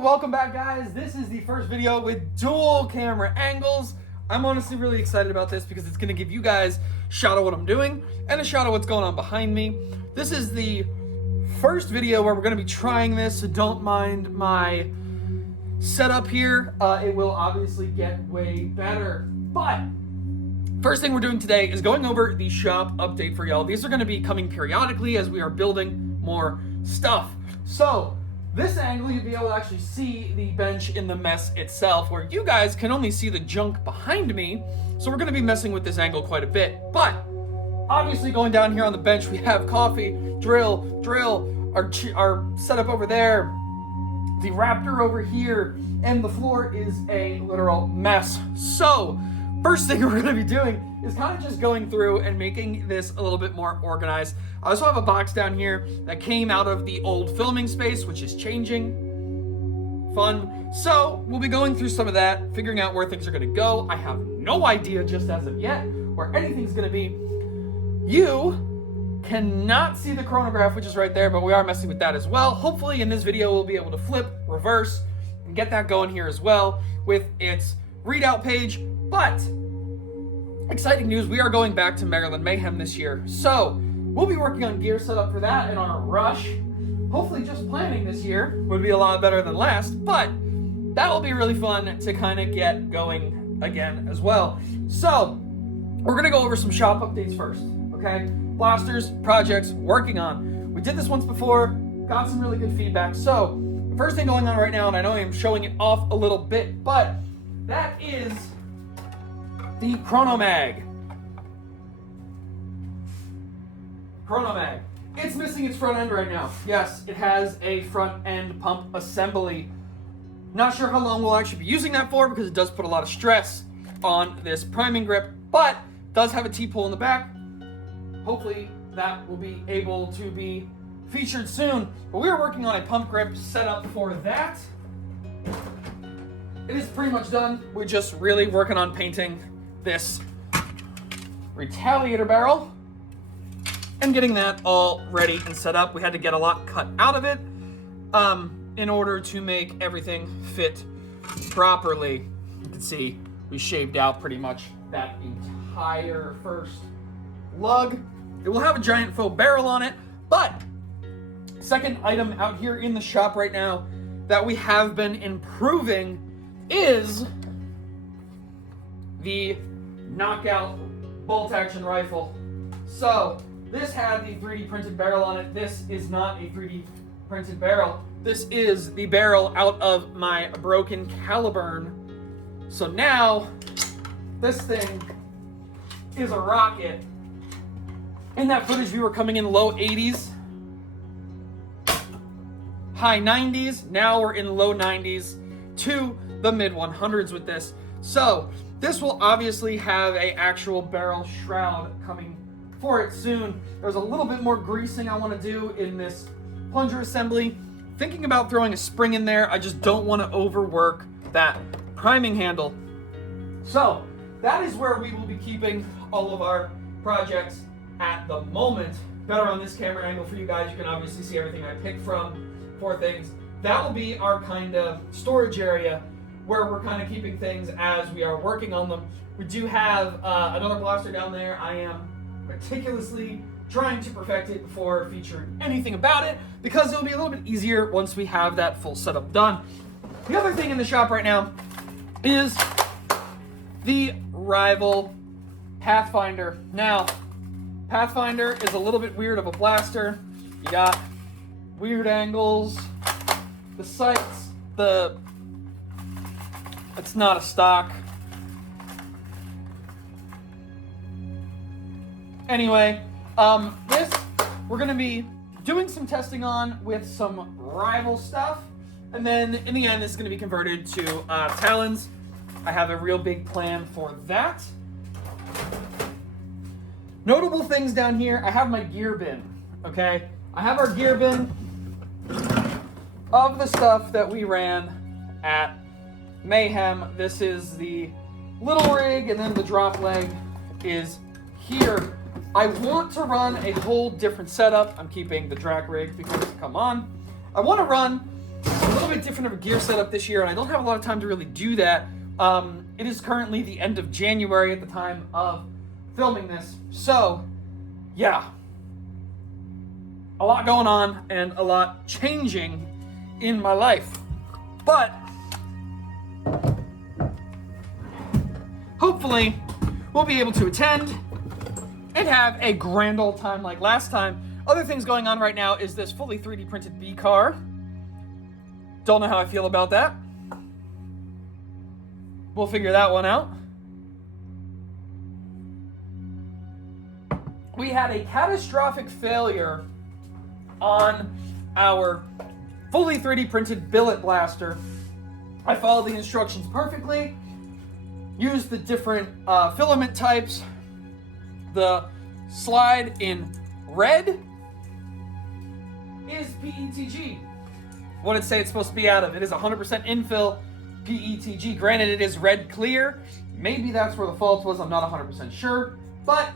welcome back, guys. This is the first video with dual camera angles. I'm honestly really excited about this because it's going to give you guys a shot of what I'm doing and a shot of what's going on behind me. This is the first video where we're going to be trying this, so don't mind my setup here. It will obviously get way better. But first thing we're doing today is going over the shop update for y'all. These are going to be coming periodically as we are building more stuff. So this angle, you'll be able to actually see the bench in the mess itself, where you guys can only see the junk behind me. So we're going to be messing with this angle quite a bit. But obviously going down here on the bench, we have coffee, drill, our setup over there, the Raptor over here, and the floor is a literal mess. So first thing we're going to be doing is kind of just going through and making this a little bit more organized. I also have a box down here that came out of the old filming space, which is changing. Fun. So we'll be going through some of that, figuring out where things are going to go. I have no idea just as of yet where anything's going to be. You cannot see the chronograph, which is right there, but we are messing with that as well. Hopefully in this video we'll be able to flip, reverse, and get that going here as well with its readout page. But exciting news, we are going back to Maryland Mayhem this year. So we'll be working on gear setup for that in our rush. Hopefully just planning this year would be a lot better than last, but that will be really fun to kind of get going again as well. So we're going to go over some shop updates first, okay? Blasters, projects, working on. We did this once before, got some really good feedback. So the first thing going on right now, and I know I'm showing it off a little bit, but that is the Chronomag. It's missing its front end right now. Yes, it has a front end pump assembly. Not sure how long we'll actually be using that for because it does put a lot of stress on this priming grip, but does have a T-pull in the back. Hopefully that will be able to be featured soon. But we are working on a pump grip setup for that. It is pretty much done. We're just really working on painting this retaliator barrel and getting that all ready and set up. We had to get a lot cut out of it in order to make everything fit properly. You can see we shaved out pretty much that entire first lug. It will have a giant faux barrel on it, but second item out here in the shop right now that we have been improving is the Knockout bolt action rifle. So this had the 3D printed barrel on it. This is not a 3D printed barrel. This is the barrel out of my broken Caliburn. So now this thing is a rocket. In that footage we were coming in low 80s, high 90s. Now we're in low 90s to the mid 100s with this. So this will obviously have an actual barrel shroud coming for it soon. There's a little bit more greasing I want to do in this plunger assembly. Thinking about throwing a spring in there. I just don't want to overwork that priming handle. So that is where we will be keeping all of our projects at the moment. Better on this camera angle for you guys. You can obviously see everything I picked from for things. That will be our kind of storage area where we're kind of keeping things as we are working on them. We do have another blaster down there. I am meticulously trying to perfect it before featuring anything about it because it'll be a little bit easier once we have that full setup done. The other thing in the shop right now is the Rival Pathfinder. Now, Pathfinder is a little bit weird of a blaster. You got weird angles, the sights, it's not a stock. Anyway, this we're gonna be doing some testing on with some Rival stuff, and then in the end this is gonna be converted to Talons. I have a real big plan for that. Notable things down here, I have my gear bin, okay? I have our gear bin of the stuff that we ran at Mayhem. This is the little rig, and then the drop leg is here. I want to run a whole different setup. I'm keeping the drag rig because, come on. I want to run a little bit different of a gear setup this year, and I don't have a lot of time to really do that. It is currently the end of January at the time of filming this, so yeah, a lot going on and a lot changing in my life, but hopefully we'll be able to attend and have a grand old time like last time. Other things going on right now is this fully 3D printed B car. Don't know how I feel about that. We'll figure that one out. We had a catastrophic failure on our fully 3D printed billet blaster. I followed the instructions perfectly, used the different filament types. The slide in red is PETG. What did it say it's supposed to be out of? It is 100% infill PETG. Granted, it is red clear. Maybe that's where the fault was. I'm not 100% sure, but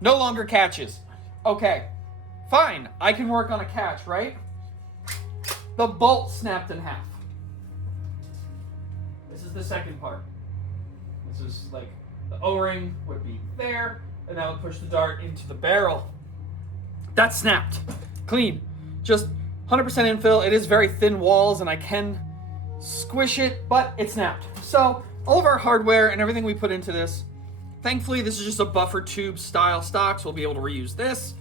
no longer catches. Okay, fine. I can work on a catch, right? The bolt snapped in half. This is the second part. This is like the O-ring would be there, and that would push the dart into the barrel. That snapped. Clean. Just 100% infill. It is very thin walls, and I can squish it, but it snapped. So all of our hardware and everything we put into this, thankfully this is just a buffer tube style stock, so we'll be able to reuse this.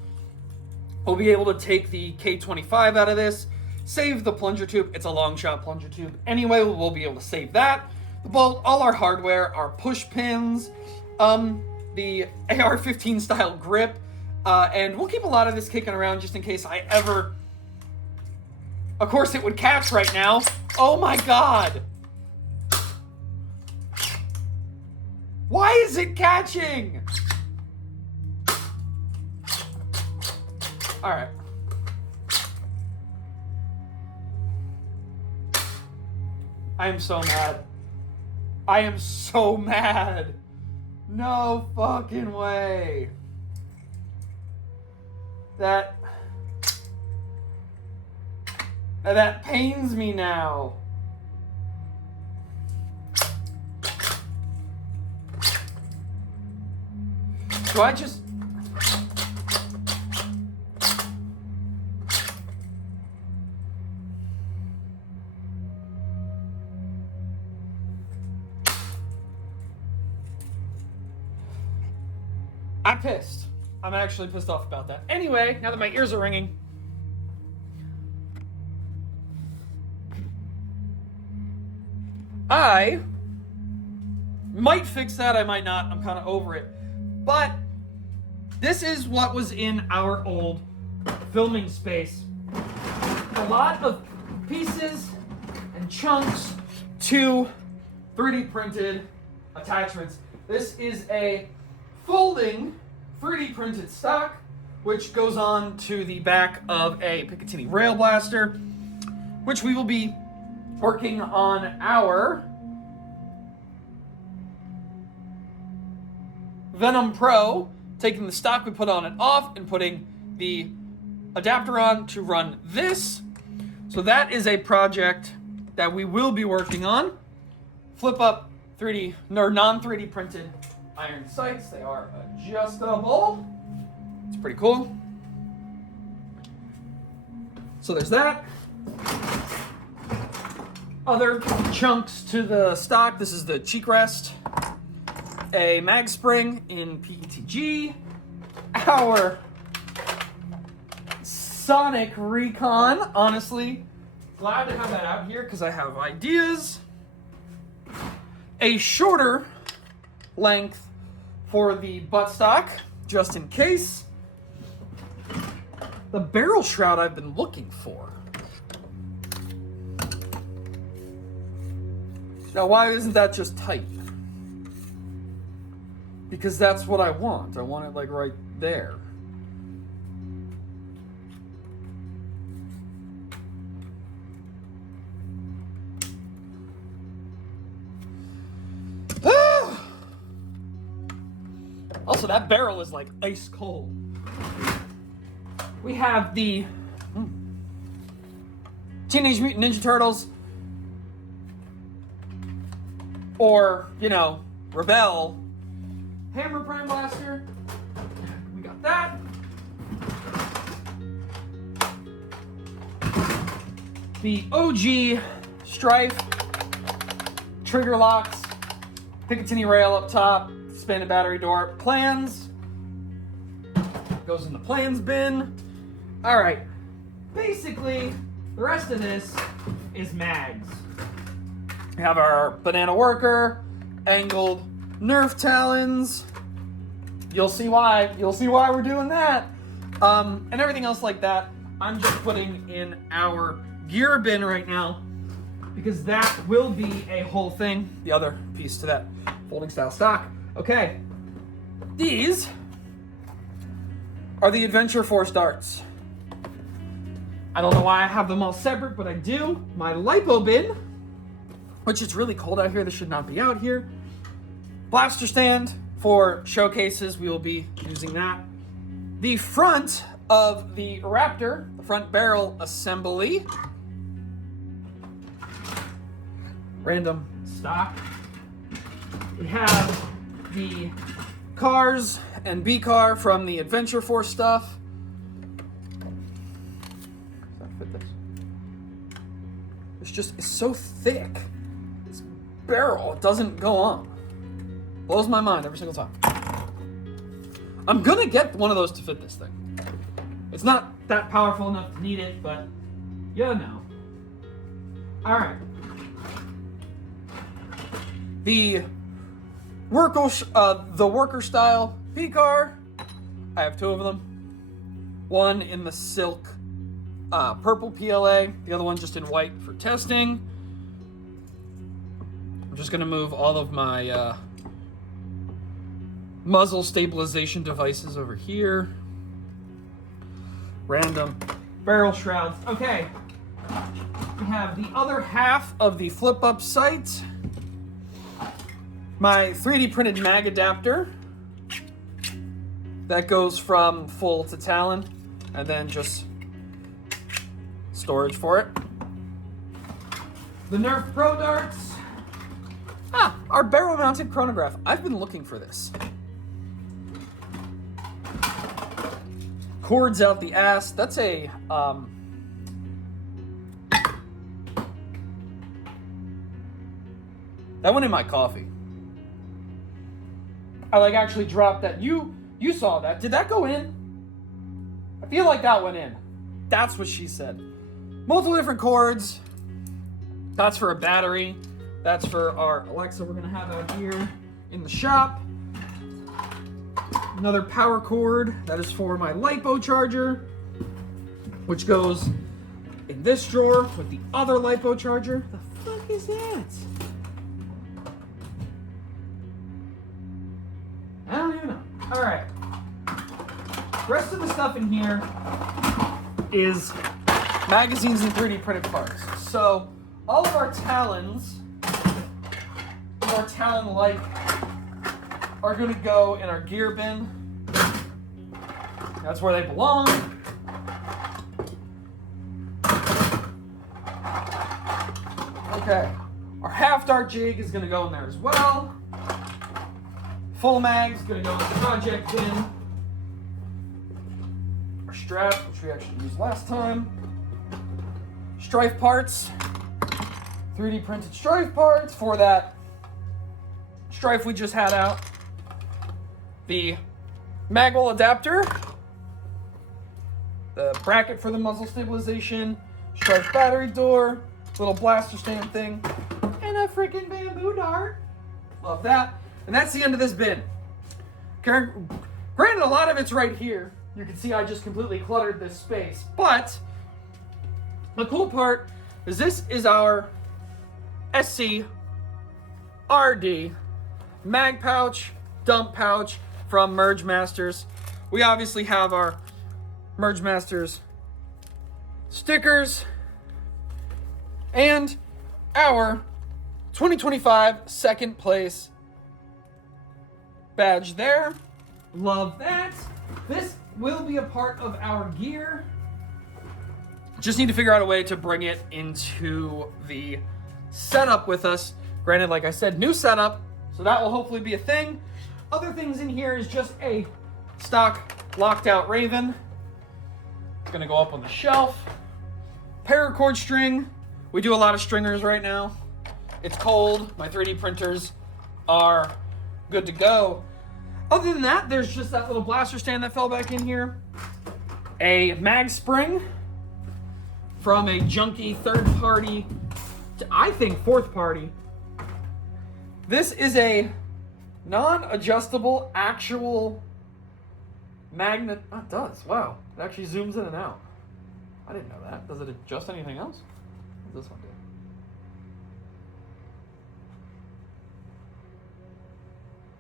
We'll be able to take the K25 out of this, save the plunger tube. It's a long shot plunger tube. Anyway, we'll be able to save that. The bolt, all our hardware, our push pins, the AR-15 style grip, and we'll keep a lot of this kicking around just in case I ever... Of course it would catch right now. Oh my god! Why is it catching? Alright. I am so mad. I am so mad. No fucking way. That pains me now. Do I just... I'm pissed. I'm actually pissed off about that. Anyway, now that my ears are ringing, I might fix that, I might not. I'm kind of over it. But this is what was in our old filming space. A lot of pieces and chunks to 3D printed attachments. This is a folding 3D printed stock, which goes on to the back of a Picatinny Rail Blaster, which we will be working on our Venom Pro, taking the stock we put on and off and putting the adapter on to run this. So that is a project that we will be working on. Flip up 3D or non-3D printed iron sights. They are adjustable. It's pretty cool. So there's that. Other chunks to the stock. This is the cheek rest. A mag spring in PETG. Our Sonic Recon. Honestly, glad to have that out here because I have ideas. A shorter length for the buttstock, just in case. The barrel shroud I've been looking for. Now, why isn't that just tight? Because that's what I want. I want it like right there. Also, that barrel is like ice cold. We have the Teenage Mutant Ninja Turtles, or, you know, Rebel Hammer Prime Blaster. We got that. The OG Strife trigger locks, Picatinny rail up top, expanded battery door, plans. Goes in the plans bin. All right, basically, the rest of this is mags. We have our banana worker, angled Nerf talons. You'll see why. You'll see why we're doing that. And everything else like that, I'm just putting in our gear bin right now because that will be a whole thing. The other piece to that folding style stock. Okay, these are the Adventure Force darts. I don't know why I have them all separate, but I do. My lipo bin, which it's really cold out here. This should not be out here. Blaster stand for showcases. We will be using that. The front of the Raptor, the front barrel assembly. Random stock. We have the cars and B-car from the Adventure Force stuff. Does that fit this? It's so thick. This barrel, it doesn't go on. Blows my mind every single time. I'm gonna get one of those to fit this thing. It's not that powerful enough to need it, but you know. All right. The worker style P-car. I have two of them. One in the silk purple PLA, the other one just in white for testing. I'm just gonna move all of my muzzle stabilization devices over here. Random barrel shrouds. Okay, we have the other half of the flip-up sight. My 3D printed mag adapter that goes from full to Talon, and then just storage for it. The Nerf Pro darts. Our barrel mounted chronograph. I've been looking for this. Cords out the ass. That's a that went in my coffee. I actually dropped that. You saw that. Did that go in? I feel like that went in. That's what she said. Multiple different cords. That's for a battery. That's for our Alexa we're gonna have out here in the shop. Another power cord. That is for my LiPo charger, which goes in this drawer with the other LiPo charger. The fuck is that? I don't even know. All right. The rest of the stuff in here is magazines and 3D printed parts. So all of our Talons, our Talon-like, are going to go in our gear bin. That's where they belong. Okay. Our half-dart jig is going to go in there as well. Full mag's going to go in the project bin. Our strap, which we actually used last time. Strife parts. 3D printed Strife parts for that Strife we just had out. The magwell adapter. The bracket for the muzzle stabilization. Strife battery door. Little blaster stand thing. And a freaking bamboo dart. Love that. And that's the end of this bin. Granted, a lot of it's right here. You can see I just completely cluttered this space. But the cool part is this is our SC RD mag pouch, dump pouch from Merge Masters. We obviously have our Merge Masters stickers and our 2025 second place badge there. love that. This will be a part of our gear. Just need to figure out a way to bring it into the setup with us. Granted, like I said, new setup, so that will hopefully be a thing. Other things in here is just a stock locked out Raven. It's gonna go up on the shelf. Paracord string. We do a lot of stringers right now. It's cold. My 3D printers are good to go. Other than that, there's just that little blaster stand that fell back in here. A mag spring from a junky third party to, I think, fourth party. This is a non-adjustable actual magnet. Oh, it does. Wow. It actually zooms in and out. I didn't know that. Does it adjust anything else? What does this one do?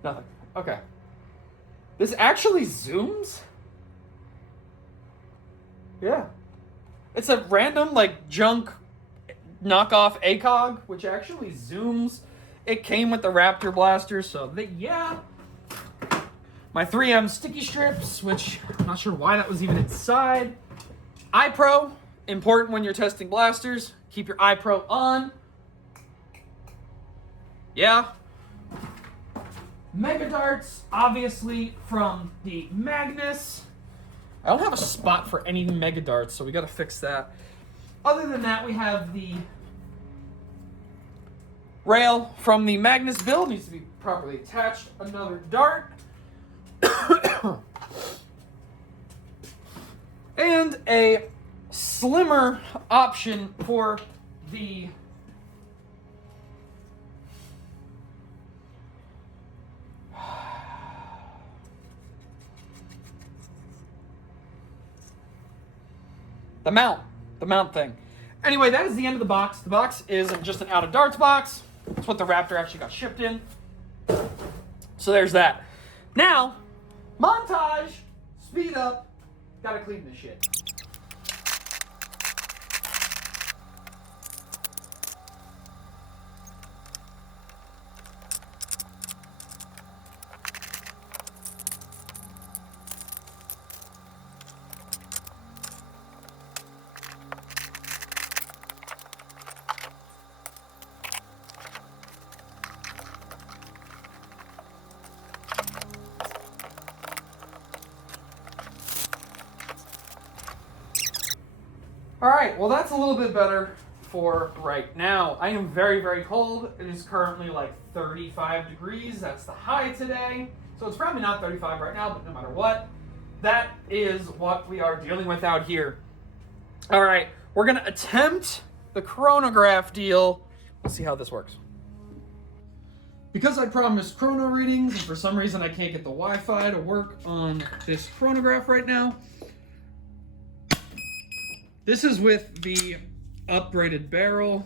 Nothing. Okay. This actually zooms? Yeah. It's a random, like, junk knockoff ACOG, which actually zooms. It came with the Raptor blaster, so yeah. My 3M sticky strips, which I'm not sure why that was even inside. iPro, important when you're testing blasters. Keep your iPro on. Yeah. Mega darts, obviously from the Magnus. I don't have a spot for any Mega darts, so we gotta fix that. Other than that, we have the rail from the Magnus build. Needs to be properly attached. Another dart. And a slimmer option for the the mount thing. Anyway, that is the end of the box. The box is just an out of darts box. That's what the Raptor actually got shipped in. So there's that. Now, montage, speed up, gotta clean this shit. All right, well, that's a little bit better for right now. I am very, very cold. It is currently like 35 degrees. That's the high today. So it's probably not 35 right now, but no matter what, that is what we are dealing with out here. All right, we're gonna attempt the chronograph deal. Let's see how this works. Because I promised chrono readings, and for some reason I can't get the Wi-Fi to work on this chronograph right now, this is with the upgraded barrel.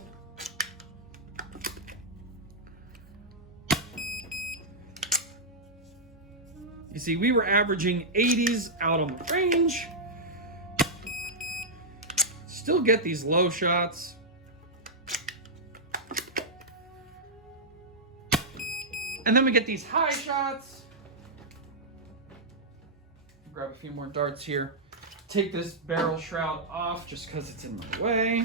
You see, we were averaging 80s out on the range. Still get these low shots. And then we get these high shots. Grab a few more darts here. Take this barrel shroud off just because it's in my way.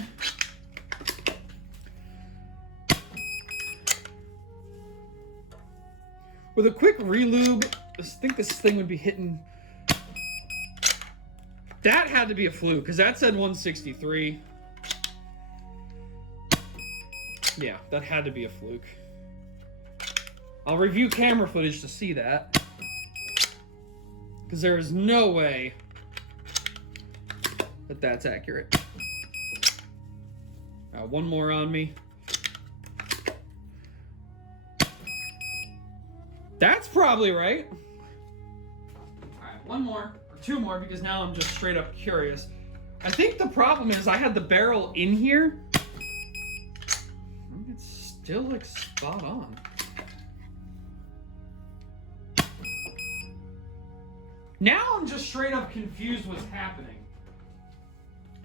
With a quick relube, I think this thing would be hitting. That had to be a fluke because that said 163. Yeah, that had to be a fluke. I'll review camera footage to see that, because there is no way that that's accurate. One more on me. That's probably right. All right, one more, or two more, because now I'm just straight up curious. I think the problem is I had the barrel in here. It's still like spot on. Now I'm just straight up confused what's happening.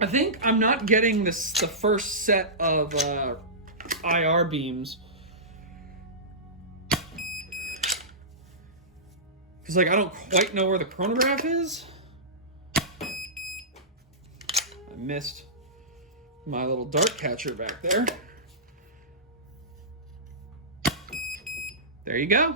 I think I'm not getting the first set of IR beams. Because like I don't quite know where the chronograph is. I missed my little dart catcher back there. There you go.